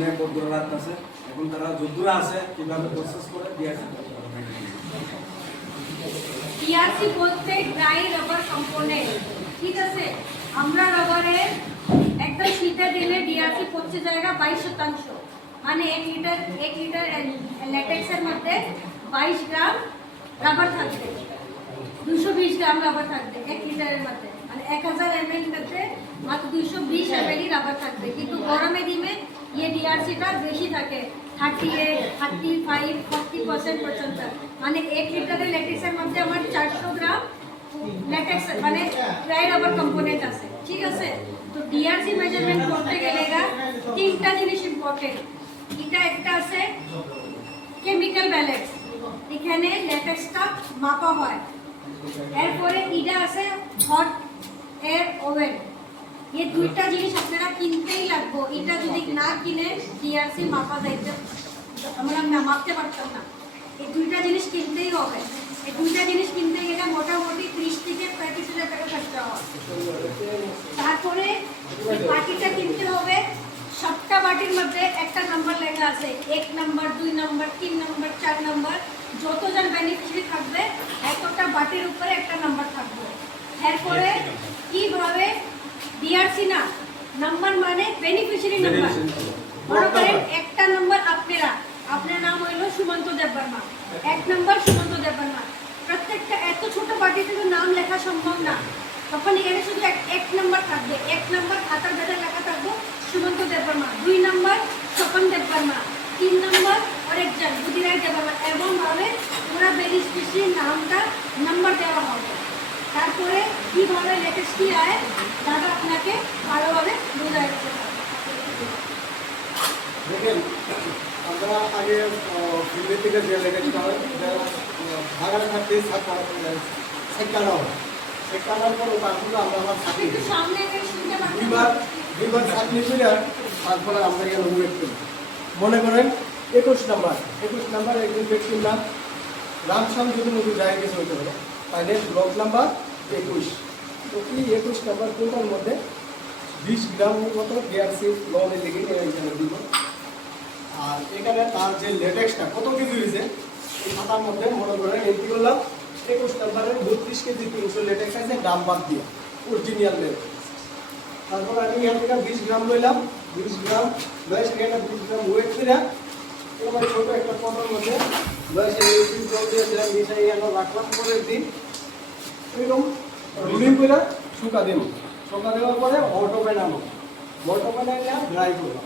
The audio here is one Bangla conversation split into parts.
সামনে বদুরা রাত আছে, এখন তারা যদুরা আছে কিভাবে প্রসেস করে ডিআরসি ডিআরসি বলতে ড্রাই রাবার কম্পোনেন্ট, ঠিক আছে। আমরা রাবারের একদম শীতে দিলে ডিআরসি পড়ছে জায়গা 22%, মানে 1 লিটার ল্যাটেক্সের মধ্যে 22 গ্রাম রাবার থাকবে, 220 গ্রাম রাবার থাকবে 1 লিটারের মধ্যে, মানে 1000 ml মধ্যে মাত্র 220 ml রাবার থাকবে। কিন্তু গরমে দিনে ये ডিআরসিটা বেশি থাকে, 38, 35, 40% পর্যন্ত, মানে 1 লিটারের ল্যাটেক্সের মধ্যে আমার 400 গ্রাম ল্যাটেক্স মানে ড্রাই রাবার কম্পোনেন্ট আছে, ঠিক আছে। তো ডিআরসি মেজারমেন্ট করতে গেলে তিনটা জিনিস ইম্পর্টেন্ট। এটা একটা আছে কেমিক্যাল ব্যালেন্স, এখানে ল্যাটেক্সটা মাপা হয়। এরপরে এটা আছে হট এয়ার ওভেন, এই দুইটা জিনিস আপনারা কিনতেই লাগবে। এটা যদি না কিনে ডিআরসি মাপা যাইতে আমরা মাপতে পারতাম না। এই দুইটা জিনিস কিনতেই হবে। এই দুইটা জিনিস কিনতে গেলে মোটামুটি 30 থেকে 35,000 টাকা খরচা হয়। তারপরে এই বাটিটা কিনতে হবে, সবটা বাটির মধ্যে একটা নাম্বার লেখা আছে, 1 নাম্বার, 2 নাম্বার, 3 নাম্বার, 4 নাম্বার, যতজন বেনিফিশিয়ারি থাকবে একটা বাটির উপরে একটা নাম্বার থাকবে। এরপরে কিভাবে ডিআরসি না নাম্বার মানে বেনিফিশিয়ারি নাম্বার, মনে করেন একটা নাম্বার আপনার নাম হইল সুমন্ত দেববর্মা, 1 নাম্বার সুমন্ত দেববর্মা। প্রত্যেকটা এত ছোট বাটিতে তো নাম লেখা সম্ভব না, তখন এখানে শুধু 1 নাম্বার থাকবে। 1 নাম্বার খাতার ভেতরে লেখা থাকবে সুমন্ত দেববর্মা, 2 নাম্বার স্বপন দেববর্মা, 3 নাম্বার আরেকজন বুদ্ধিরাজ দেববর্মা, এবং ভাবে পুরো বেনিফিশিয়ারি নাম্বার দেওয়া হবে। তারপরে কিভাবে লেটেস্টটি আয় দাদা আপনাকে ভালোভাবে বোঝাই দিতে পারবে। দেখেন, আমরা আগে ফিল্ডের থেকে যে লেটেস্টটা হয় ভাগার থাকতে সেকানো হয়, সেকানোর পর তারপরে আমরা আমার ছাঁকি সামনে শুনতে পাচ্ছেন দুইবার ছাঁকনি করে তারপরে আমরা এখানে ওয়েট করি। মনে করেন 21 নাম্বার একজন ব্যক্তির নাম রামশ্যাম যদি নদী যায় গেছে হইতে পারে, তাহলে ব্লক নাম্বার 21। তো এই 21 নাম্বার কোনটার মধ্যে 20 গ্রামের মতো ডিআরসি লনের দিকে এখানে দিব। আর এখানে তার যে লেটেক্সটা কত কেজি হয়েছে এই খাতার মধ্যে মনে করেন এন্ট্রি করলাম 21 নাম্বারের 32 কেজি 300 লেটেক্স আছে দাম বাদ দিয়ে অরিজিনাল লেটেক্স। তারপর আমি এখান থেকে 20 গ্রাম লইলাম, 20 গ্রাম লয়ে সেখানে 20 গ্রাম ওয়েট করে এবার ছোট একটা পটের মধ্যে লয়ে সেই জল দিয়েছিলাম, মিশাই এখানে রাখলাম। পরের দিন এরকম রুলিং করে শুকা দিন, শুকা দেওয়ার পরে অটোপেন আনো, অটোপেনে ড্রাই করলাম,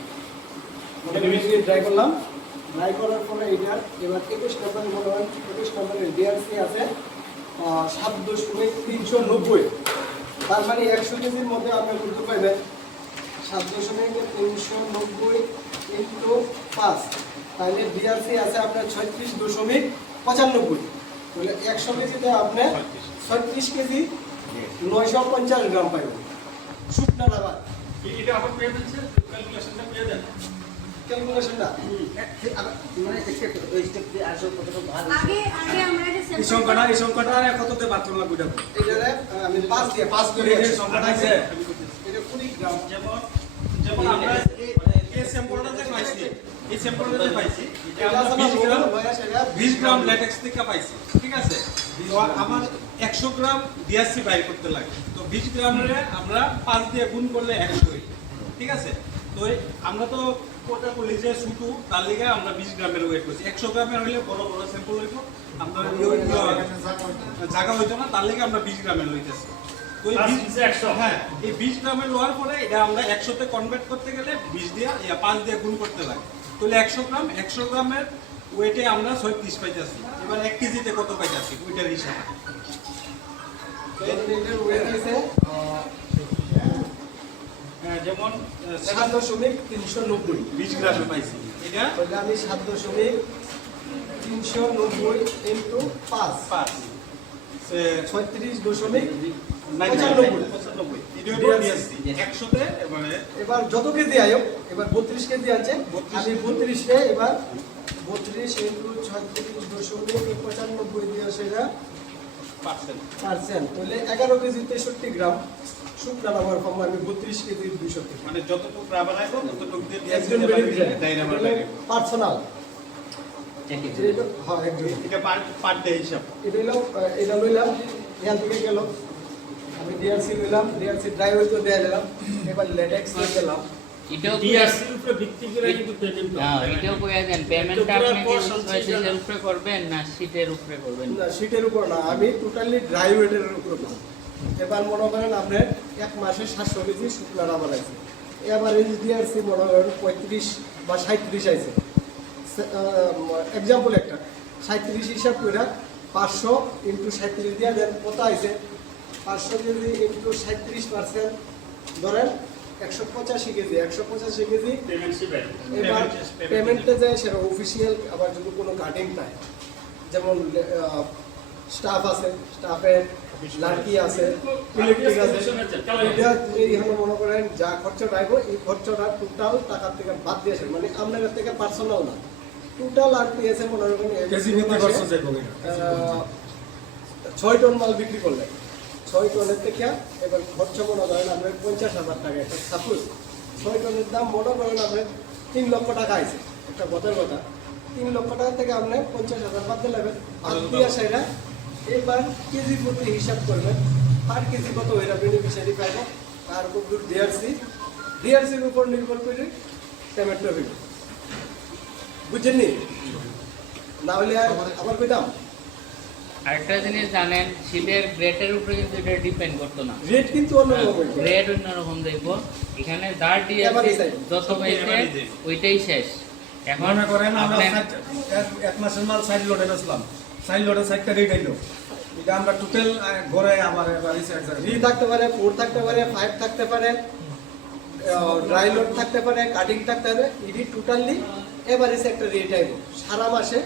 ড্রাই করলাম। ড্রাই করার পরে এটা এবার 21 নাম্বার মনে হয় 21 নাম্বারের ডিআরসি আছে 7.390, তার মানে 100 কেজির মধ্যে আপনার করতে পারবেন 7.390 ইন্টু 5, তাহলে ডিআরসি আছে আপনার 36.95, তাহলে 100 কেজিতে আপনার 36 কেজি 950 গ্রাম পাইবেন শুকনা রাবার। এটা আবার পেয়ে দিচ্ছে ক্যালকুলেশনটা পেয়ে দেন, ক্যালকুলেশনটা মানে স্টেপ ওই স্টেপ দিয়ে আসো কতটা ভালো আগে আমরা যে এই সংখ্যাটা কততে বাথরুম লাগবে এটা এইটারে আমি 5 করে এই যে সংখ্যাটা আছে এটা 20 গ্রাম। যেমন আমরা এই স্যাম্পলটা যে পাইছি, এই স্যাম্পলটা যে পাইছি এটা আমরা 20 গ্রাম ল্যাটেক্স থেকে পাইছি, ঠিক আছে। তো আমার 100 গ্রাম ডিআরসি বাইর করতে লাগে, তো 20 গ্রামের আমরা 5 দিয়ে গুণ করলে 100 হয়, ঠিক আছে। তো আমরা তো কোটা কলেজে শুটু তার লিগে আমরা 20 গ্রামের ওয়েট করছি, 100 গ্রামের হইলে বড় বড় স্যাম্পল হইব, আমরা জায়গা হইতো না, তার লিগে আমরা 20 গ্রামের লইতেছি। তো এই 100 হ্যাঁ, এই 20 গ্রামের লওয়ার পরে এটা আমরা 100 তে কনভার্ট করতে গেলে 20 দিয়ে 5 দিয়ে গুণ করতে লাগে, তাহলে 100 গ্রামের ওয়েটে আমরা 36 পাইতেছি। এবার 1 কেজিতে কত পাইতেছি ওইটার হিসাব। এটার ওয়েট আছে যেমন 7.390 20 গ্রামে পাইছি, এটা তাহলে আমি 7.390 ইনটু 5 36.95 এবার যত কেজি আয়ো এবার 32 কেজি আছে, আমি 32 এবার 32 ইনটু 36.95 দিয়ে সেটা পার্সেন্ট, তাহলে 11 কেজি 63 গ্রাম শুকনা রাবার পাবো আমি 32 কেজি 200 কেজি মানে যতটুকু রাবার আসবে ততটুকু দিয়ে একজন বেনিফিশিয়ারি ডাইনামার পার্সোনাল Check it. হ্যাঁ একজন এটা পার ডে হিসাব। এটা হলো এটা লইলাম এখান থেকে গেল আমি ডিআরসি লইলাম ডিআরসি ড্রাইভার তো দিয়ে দিলাম এবার লেটেক্স নিয়ে গেলাম এটাও ডিআরসির উপরে ভিত্তি করে কিন্তু পেমেন্ট হ্যাঁ এটাও কইয়া দেন পেমেন্টটা আপনি কি চয়েসের উপরে করবেন না শীটের উপরে করবেন না শীটের উপর না আমি টোটালি ড্রাই ওয়েটের উপর করব এবার মনে করেন আপনার এক মাসে 700 কেজি শুকনা রাবার আছে এভারেজ ডিআরসি মনে করেন 35 বা 37 আছে এক্সাম্পল একটা 37 হিসাব করে 500 ইন্টু 37 দিয়ে দেন কত আছে 500 কেজি ইন্টু 37% ধরেন 185 কেজি 185 কেজি পেমেন্ট শিবে এবার পেমেন্টে যায় সেটা অফিসিয়াল আবার যদি কোনো কাটিং থাকে যেমন স্টাফ আছে স্টাফের লার্কি আছে ইলেকট্রিক আছে এটা এইখানে মনে করেন যা খরচটা আইব এই খরচটা টোটাল টাকার থেকে বাদ দিয়েছে মানে আপনার কাছ থেকে পার্সোনাল না টোটাল আর পিএসএ মনে করেন কেজি ভিত্তিক খরচ যাইব 6 টন মাল বিক্রি করলেন 6 টনের থেকে এবার খরচ মনে করেন আপনার 50,000 টাকা একটা সাপোজ 6 টনের দাম মনে করেন আপনার 3 লক্ষ টাকা আছে একটা কথার কথা 3 লক্ষ টাকা থেকে আপনি 50,000 বাদ দিলেন বাদ দিয়ে সেটা এবার কেজি প্রতি হিসাব করবেন পার কেজি কত হইরা বেনিফিশিয়ারি পাইব তার উপর ডিআরসির উপর নির্ভর করে পেমেন্টটা হইব বুঝছেন নি না হলে আবার কইতাম আরেকটা জিনিস জানেন শীটের গ্রেটের উপরে কিন্তু এটা ডিপেন্ড করতো না রেট কিন্তু অন্যরকম হইব গ্রেড অন্যরকম দেখবো এখানে যার Average ডিএসসি type. যত পাইছে Average. ওইটাই শেষ এখন মনে করেন আমরা আপনার- এক মাসের মাল 60 লোডে বেচলাম 60 লোডে 60টা রেট আইলো এটা আমরা টোটাল ঘরে আমার এবার হিসাব 3 থাকতে পারে 4 থাকতে পারে 5 থাকতে পারে ড্রাই লোড থাকতে পারে কাটিং থাকতে পারে এটি টোটালি এভারেজ একটা রেট আইব সারা মাসে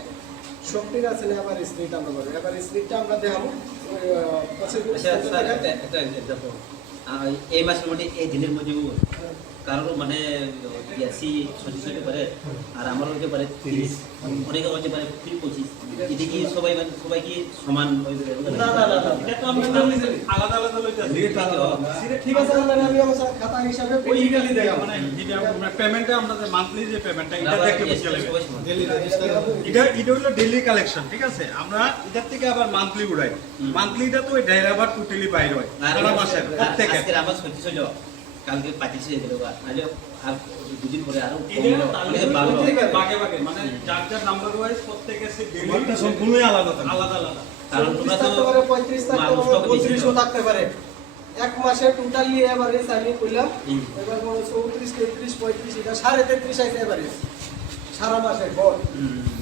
শক্তির আছে না এভারেজ রেট আমরা বলি এভারেজ রেটটা আমরা দেখাবো আচ্ছা স্যার একটা এক্সাম্পল এই মাসের মধ্যে এই দিনের মধ্যে কারোর মানে ডিআরসি 36 পারে আর আমার হতে পারে 30 অনেকে হতে পারে 25 এটা কি সবাই মানে সবাই কি সমান হইবে না না না না এটা তো আমরা আলাদা আলাদা লইতাছি রেট আলাদা ঠিক আছে আমরা আমি আমার খাতা হিসাবে ওই প্র্যাকটিক্যালি দেখাবো মানে পেমেন্টে আমরা যে মান্থলি যে পেমেন্টটা এটা দেখতে বেশি লাগে সবাই সমান। ডেইলি এটা হলো ডেইলি কালেকশন ঠিক আছে আমরা এটার থেকে আবার মান্থলি উড়াই মান্থলিটা তো ওই ডাইরাবার টোটালি বাইরে হয় সারা মাসের প্রত্যেকে আজকে আমার 36 যাও কালকে 25 হয়ে গেল তাহলে আর দুদিন পরে আরো এটা অনেক ভালো বাগে বাগে মানে যার যার নাম্বার ওয়াইজ প্রত্যেকের সে ডেইলি সম্পূর্ণই আলাদা আলাদা আলাদা কারণ তোমরা তো থাকতে পারে 35 থাকতে পারে 32 থাকতে পারে এক মাসে টোটালি এভারেজ আমি কইলাম এবার মনে 34 33 35 এটা 33.5 আইছে এভারেজ সারা মাসে গড়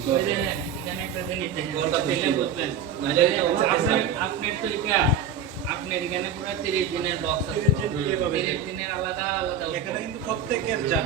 ওই যে এখানে একটা জিনিস দেখেন ওটা তাহলে বুঝবেন নাহলে আপনার তো এটা আপনার এখানে পুরো 30 দিনের বক্স আছে 30 দিন এভাবে। 30 দিনের আলাদা আলাদা এখানে কিন্তু প্রত্যেকের যা